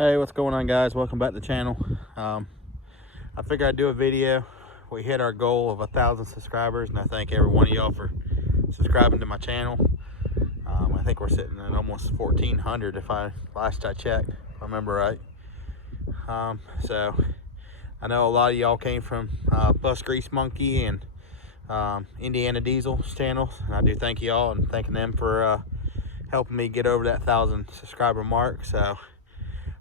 Hey, what's going on, guys? Welcome back to the channel. I figured I'd do a video. We hit our goal of 1,000 subscribers, and I thank every one of y'all for subscribing to my channel. I think we're sitting at almost 1,400 if last I checked, if I remember right. So I know a lot of y'all came from Bus Grease Monkey and Indiana Diesel's channels, and I do thank y'all and thanking them for helping me get over that 1,000 subscriber mark. So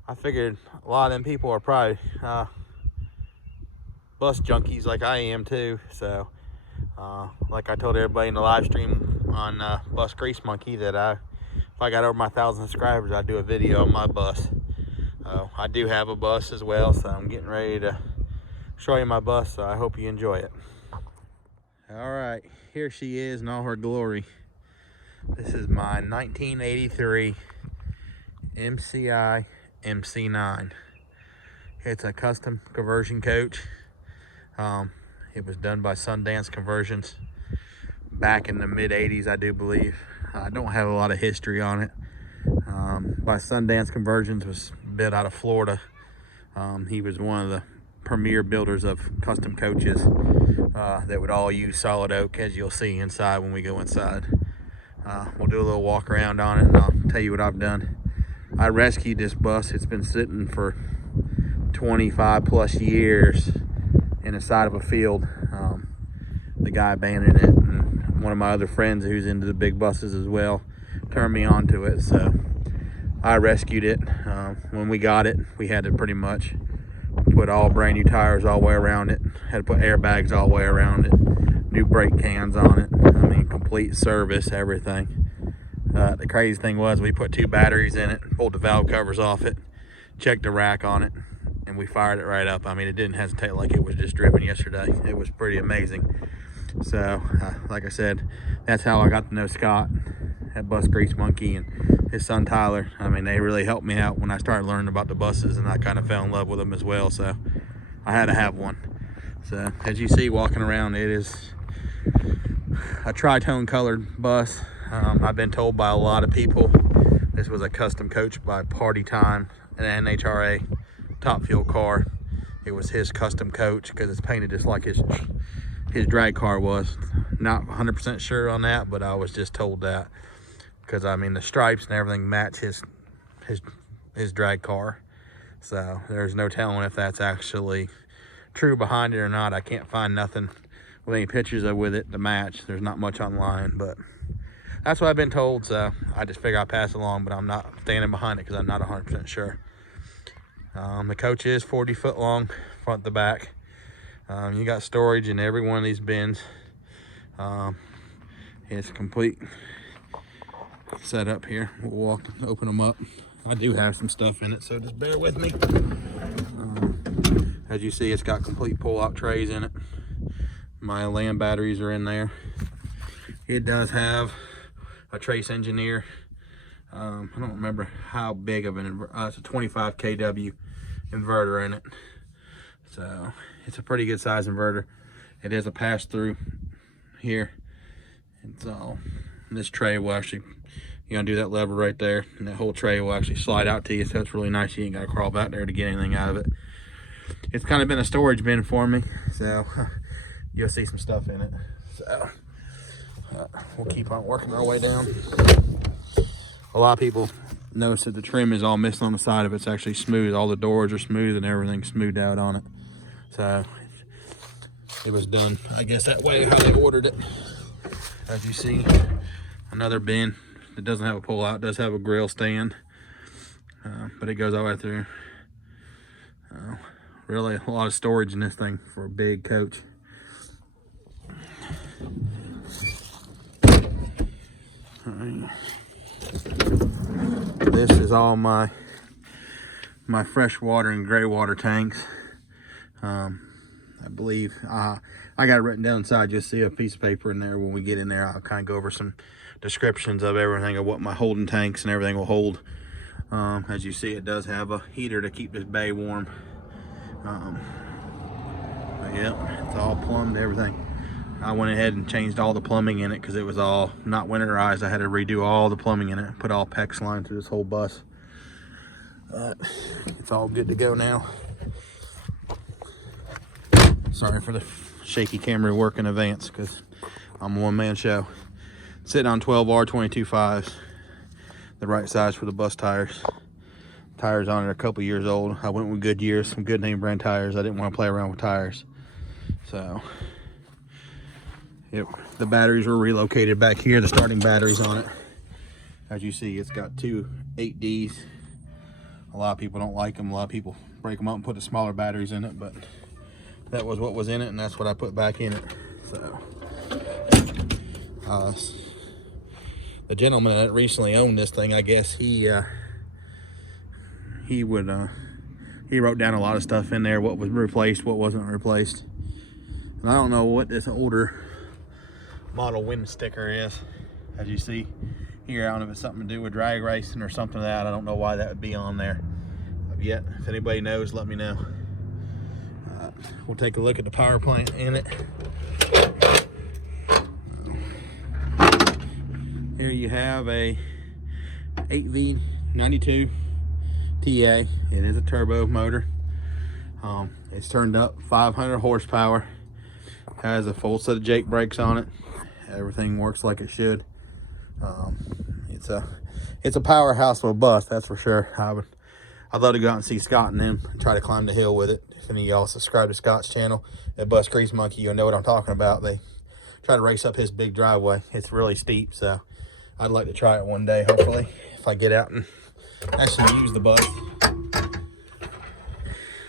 I figured a lot of them people are probably bus junkies like I am too. So like I told everybody in the live stream on Bus Grease Monkey that if I got over my 1,000 subscribers, I'd do a video on my bus. I do have a bus as well, so I'm getting ready to show you my bus, so I hope you enjoy it. All right, here she is in all her glory. This is my 1983 Mci Mc9. It's a custom conversion coach. It was done by Sundance Conversions back in the mid 80s, I do believe. I don't have a lot of history on it. By Sundance Conversions, was built out of Florida. He was one of the premier builders of custom coaches that would all use solid oak, as you'll see inside when we go inside. We'll do a little walk around on it and I'll tell you what I've done. I rescued this bus. It's been sitting for 25 plus years in the side of a field. The guy abandoned it, and one of my other friends who's into the big buses as well turned me on to it. So I rescued it. When we got it, we had to pretty much put all brand new tires all the way around it. Had to put airbags all the way around it. New brake cans on it. I mean, complete service, everything. The crazy thing was we put 2 batteries in it, pulled the valve covers off it, checked the rack on it, and we fired it right up. I mean, it didn't hesitate like it was just driven yesterday. It was pretty amazing. So, like I said, that's how I got to know Scott at Bus Grease Monkey and his son Tyler. I mean, they really helped me out when I started learning about the buses, and I kind of fell in love with them as well. So I had to have one. So as you see walking around, it is a tritone colored bus. I've been told by a lot of people this was a custom coach by Party Time, an NHRA top fuel car. It was his custom coach because it's painted just like his drag car was. Not 100% sure on that, but I was just told that because I mean the stripes and everything match his drag car. So there's no telling if that's actually true behind it or not. I can't find nothing with any pictures with it to match. There's not much online, but that's what I've been told, so I just figure I'll pass it along, but I'm not standing behind it because I'm not 100% sure. The coach is 40 foot long, front to back. You got storage in every one of these bins. It's complete setup here. We'll open them up. I do have some stuff in it, so just bear with me. As you see, it's got complete pull-out trays in it. My land batteries are in there. It does have a Trace Engineer. I don't remember how big of an it's a 25 kW inverter in it. So it's a pretty good size inverter. It is a pass-through here. It's all, this tray will actually, you undo that lever right there, and that whole tray will actually slide out to you. So it's really nice. You ain't got to crawl back there to get anything out of it. It's kind of been a storage bin for me, so you'll see some stuff in it. So we'll keep on working our way down. A lot of people notice that the trim is all missing on the side of it. It's actually smooth. All the doors are smooth and everything's smoothed out on it. So it was done, I guess, that way how they ordered it. As you see, another bin that doesn't have a pull out. It does have a grill stand, but it goes all the way through. Really a lot of storage in this thing for a big coach. All right. This is all my fresh water and gray water tanks. I believe I got it written down inside. You'll see a piece of paper in there. When we get in there, I'll kind of go over some descriptions of everything of what my holding tanks and everything will hold. As you see, it does have a heater to keep this bay warm. But yeah, it's all plumbed, everything. I went ahead and changed all the plumbing in it because it was all not winterized. I had to redo all the plumbing in it, put all PEX lines through this whole bus. It's all good to go now. Sorry for the shaky camera work in advance because I'm a one-man show. Sitting on 12R 22.5s, the right size for the bus tires. Tires on it are a couple years old. I went with Goodyear, some good name brand tires. I didn't want to play around with tires. So, yep, the batteries were relocated back here, the starting batteries on it. As you see, it's got two 8Ds. A lot of people don't like them. A lot of people break them up and put the smaller batteries in it, but that was what was in it, and that's what I put back in it. So, the gentleman that recently owned this thing, I guess he wrote down a lot of stuff in there, what was replaced, what wasn't replaced. And I don't know what this older model wind sticker is. As you see here, I don't know if it's something to do with drag racing or something like that. I don't know why that would be on there yet. If anybody knows, let me know. We'll take a look at the power plant in it. Here you have a 8V92 TA. It is a turbo motor. It's turned up 500 horsepower. Has a full set of Jake brakes on it. Everything works like it should. It's a powerhouse of a bus, that's for sure. I'd love to go out and see Scott and them and try to climb the hill with it. If any of y'all subscribe to Scott's channel at Bus Grease Monkey, you'll know what I'm talking about. They try to race up his big driveway. It's really steep, so I'd like to try it one day, hopefully, if I get out and actually use the bus.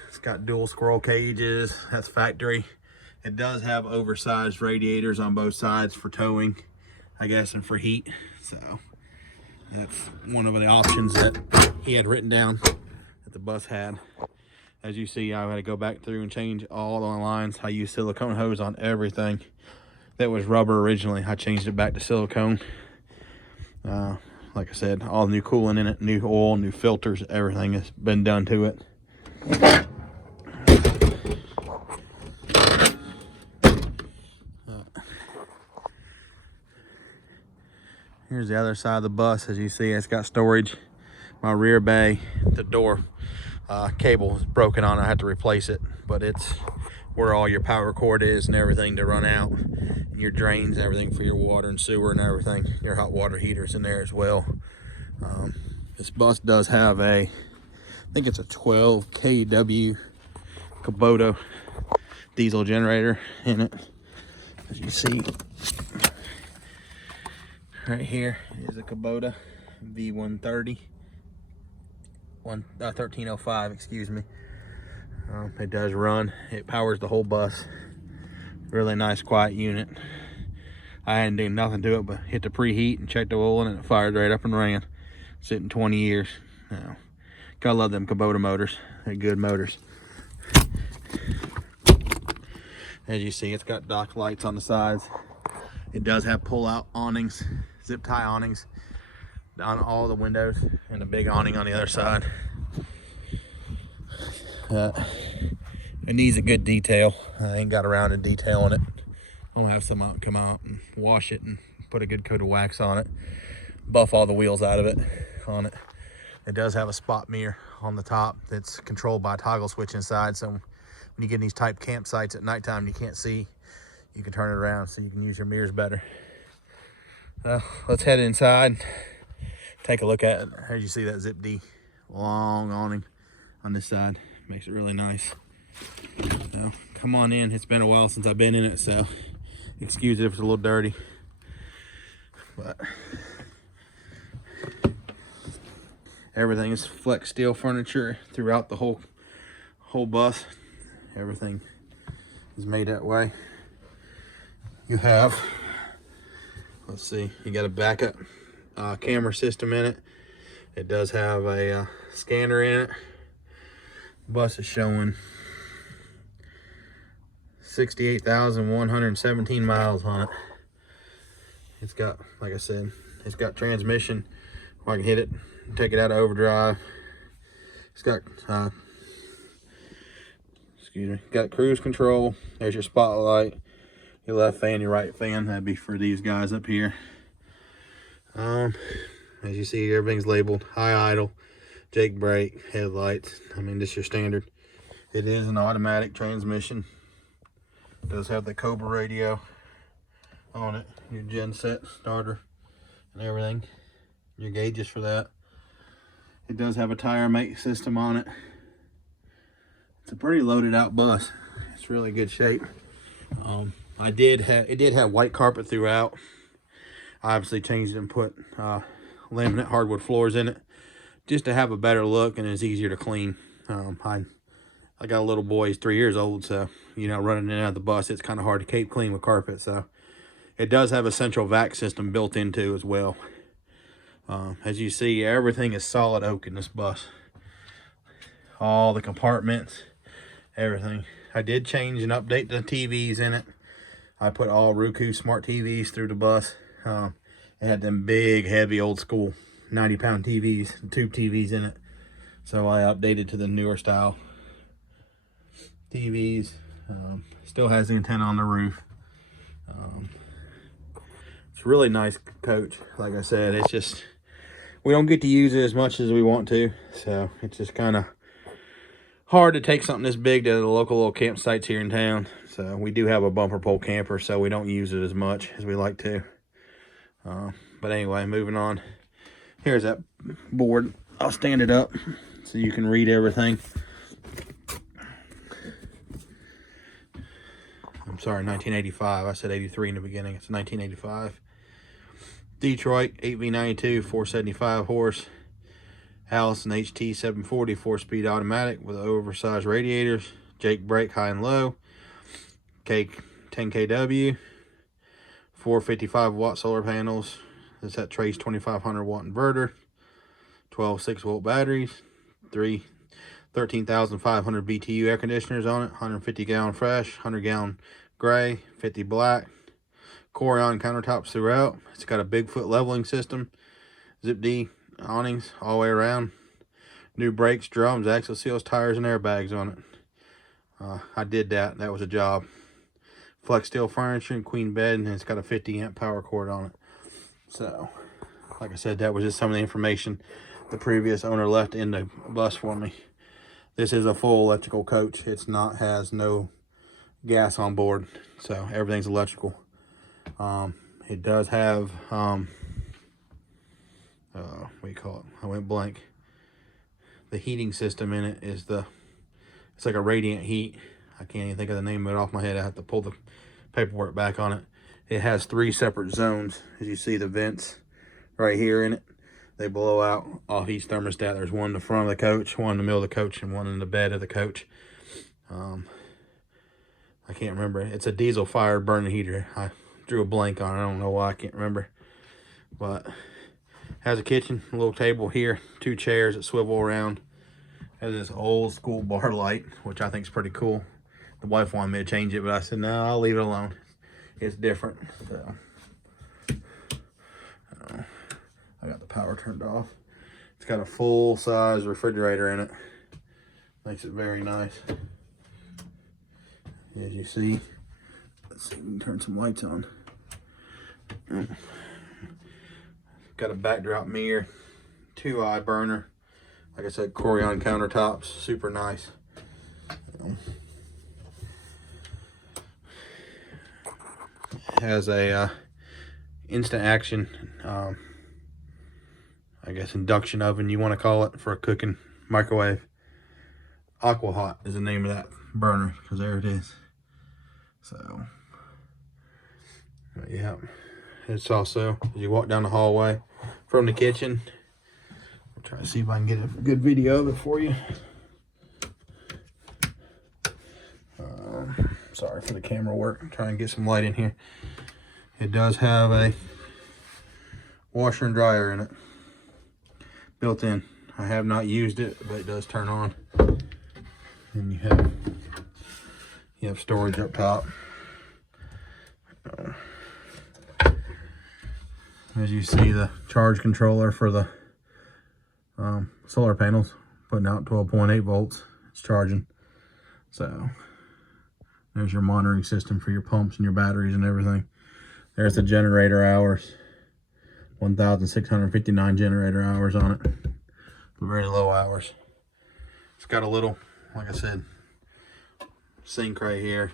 It's got dual squirrel cages. That's factory. It does have oversized radiators on both sides for towing, I guess, and for heat. So that's one of the options that he had written down that the bus had. As you see, I had to go back through and change all the lines. I used silicone hose on everything that was rubber originally. I changed it back to silicone. Like I said, all new coolant in it, new oil, new filters, everything has been done to it. Here's the other side of the bus. As you see, it's got storage. My rear bay, the door cable is broken on it. I had to replace it, but it's where all your power cord is and everything to run out. And your drains, everything for your water and sewer and everything. Your hot water heaters in there as well. This bus does have I think it's a 12 kW Kubota diesel generator in it. As you see, right here is a Kubota V130, 1305, excuse me. It does run. It powers the whole bus. Really nice, quiet unit. I hadn't done nothing to it but hit the preheat and check the oil, and it fired right up and ran. Sitting 20 years. Now, gotta love them Kubota motors. They're good motors. As you see, it's got dock lights on the sides. It does have pull-out awnings, zip tie awnings on all the windows, and a big awning on the other side. It needs a good detail. I ain't got around to detailing it. I'm gonna have someone come out and wash it and put a good coat of wax on it, buff all the wheels out of it on it. It does have a spot mirror on the top that's controlled by a toggle switch inside, so when you get in these type campsites at nighttime you can't see, you can turn it around so you can use your mirrors better. Let's head inside, take a look at it. As you see, that Zip D long awning on this side makes it really nice. Now, come on in. It's been a while since I've been in it, so excuse it if it's a little dirty. But everything is flex steel furniture throughout the whole bus. Everything is made that way. You have, let's see, you got a backup camera system in it. It does have a scanner in it. Bus is showing 68,117 miles on it. It's got, like I said, it's got transmission where I can hit it and take it out of overdrive. It's got got cruise control. There's your spotlight, your left fan, your right fan. That'd be for these guys up here. As you see, everything's labeled high idle, Jake brake, headlights. I mean, this is your standard. It is an automatic transmission. It does have the Cobra radio on it, your gen set starter and everything, your gauges for that. It does have a tire mate system on it. It's a pretty loaded out bus. It's really good shape. It did have white carpet throughout. I obviously changed it and put laminate hardwood floors in it just to have a better look, and it's easier to clean. I got a little boy, he's 3 years old, so you know, running in and out of the bus, it's kind of hard to keep clean with carpet. So it does have a central vac system built into as well. As you see, everything is solid oak in this bus. All the compartments, everything. I did change and update the TVs in it. I put all Roku smart TVs through the bus. It had them big, heavy, old school 90-pound TVs, tube TVs in it. So I updated to the newer style TVs. Still has the antenna on the roof. It's a really nice coach. Like I said, it's just, we don't get to use it as much as we want to. So it's just kind of hard to take something this big to the local little campsites here in town. So we do have a bumper pole camper, so we don't use it as much as we like to. But anyway, moving on. Here's that board. I'll stand it up so you can read everything. I'm sorry, 1985. I said 83 in the beginning. It's 1985. Detroit 8V92, 475 horse. Allison HT 740 4-speed automatic with oversized radiators. Jake brake high and low. 10 kW. 455 watt solar panels. This that Trace 2500 watt inverter. 12 6-volt batteries. 13,500 BTU air conditioners on it. 150 gallon fresh, 100 gallon gray, 50 black. Corian countertops throughout. It's got a Bigfoot leveling system. Zip D awnings all the way around. New brakes, drums, axle seals, tires, and airbags on it. I did that. That was a job. Flex steel furniture and queen bed, and it's got a 50 amp power cord on it. So, like I said, that was just some of the information the previous owner left in the bus for me. This is a full electrical coach. It's not, has no gas on board, so everything's electrical. It does have what do you call it? I went blank. The heating system in it is it's like a radiant heat. I can't even think of the name of it off my head. I have to pull the paperwork back on it. It has 3 separate zones. As you see, the vents right here in it, they blow out off each thermostat. There's one in the front of the coach, one in the middle of the coach, and one in the bed of the coach. I can't remember. It's a diesel fired burning heater. I drew a blank on it. I don't know why. I can't remember. But has a kitchen, a little table here, 2 chairs that swivel around. Has this old school bar light, which I think is pretty cool. The wife wanted me to change it, but I said, no, I'll leave it alone. It's different. So I got the power turned off. It's got a full-size refrigerator in it. Makes it very nice. As you see, let's see if we can turn some lights on. Got a backdrop mirror, 2-eye burner. Like I said, Corian countertops, super nice. Has a instant action, I guess induction oven you want to call it, for a cooking microwave. Aqua Hot is the name of that burner, because there it is. So yeah, it's also, as you walk down the hallway from the kitchen, I'll try to see if I can get a good video of it for you. Sorry for the camera work. I'm trying to get some light in here. It does have a washer and dryer in it, built in. I have not used it, but it does turn on. And you have storage up top. As you see, the charge controller for the solar panels, putting out 12.8 volts. It's charging. So there's your monitoring system for your pumps and your batteries and everything. There's the generator hours. 1,659 generator hours on it. very low hours. It's got a little, like I said, sink right here,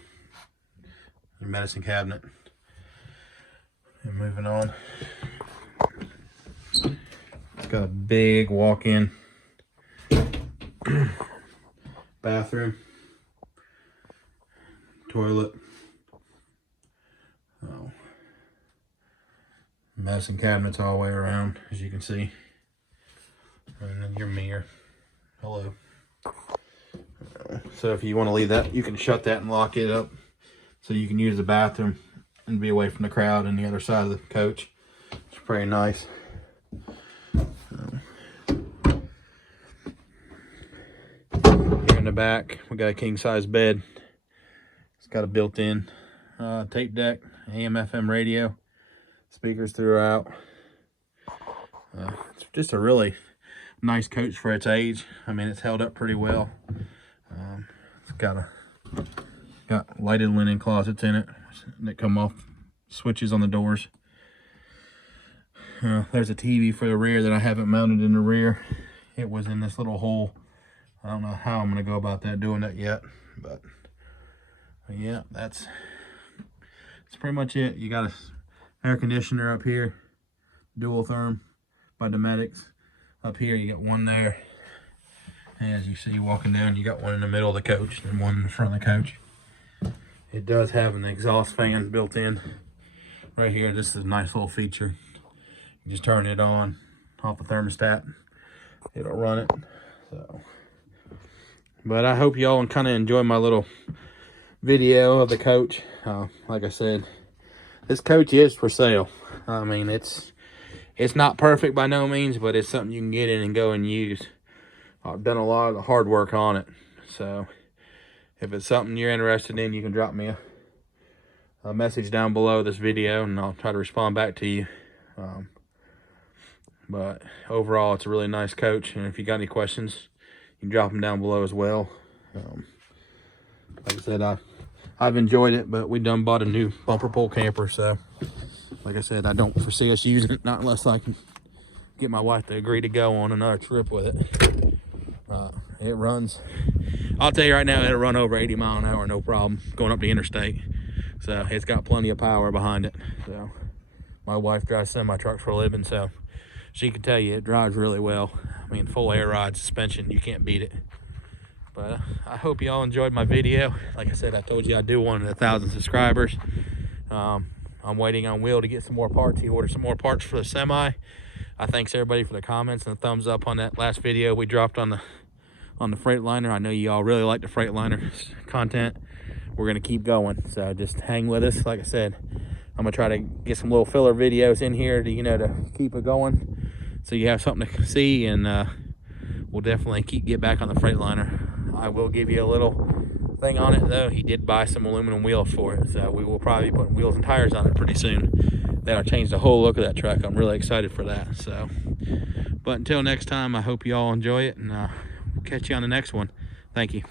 your medicine cabinet. And moving on, it's got a big walk-in bathroom, toilet, medicine cabinets all the way around, as you can see, and then your mirror. Hello. So if you want to leave that, you can shut that and lock it up so you can use the bathroom and be away from the crowd on the other side of the coach. It's pretty nice. Here in the back, we got a king-size bed. It's got a built-in tape deck, AM/FM radio, speakers throughout. It's just a really nice coach for its age. I mean, it's held up pretty well. It's got lighted linen closets in it that come off switches on the doors. There's a TV for the rear that I haven't mounted in the rear. It was in this little hole. I don't know how I'm going to go about doing that yet, but yeah, that's pretty much it. You got an air conditioner up here, dual therm by Dometics. Up here you got one there, and as you see walking down, you got one in the middle of the coach and one in the front of the coach. It does have an exhaust fan built in right here. This is a nice little feature. You just turn it on off the thermostat, it'll run it. So, but I hope y'all kind of enjoy my little video of the coach. Like I said, this coach is for sale. I mean, it's not perfect by no means, but it's something you can get in and go and use. I've done a lot of the hard work on it. So if it's something you're interested in, you can drop me a message down below this video and I'll try to respond back to you. But overall, it's a really nice coach. And if you got any questions, you can drop them down below as well. Like I said, I've enjoyed it, but we done bought a new bumper pull camper. So like I said, I don't foresee us using it, not unless I can get my wife to agree to go on another trip with it. It runs, I'll tell you right now, it'll run over 80 miles an hour, no problem, going up the interstate. So it's got plenty of power behind it. So my wife drives semi-trucks for a living, so she can tell you it drives really well. I mean, full air ride suspension, you can't beat it. But I hope y'all enjoyed my video. Like I said, I told you I do want 1,000 subscribers. I'm waiting on Will to get some more parts. He ordered some more parts for the semi. I thanks everybody for the comments and the thumbs up on that last video we dropped on the Freightliner. I know you all really like the Freightliner content. We're gonna keep going, so just hang with us. Like I said, I'm gonna try to get some little filler videos in here to, to keep it going, so you have something to see, and we'll definitely get back on the Freightliner. I will give you a little thing on it though. He did buy some aluminum wheels for it, so we will probably be putting wheels and tires on it pretty soon. That'll change the whole look of that truck. I'm really excited for that. So, but until next time, I hope you all enjoy it, and we'll catch you on the next one. Thank you.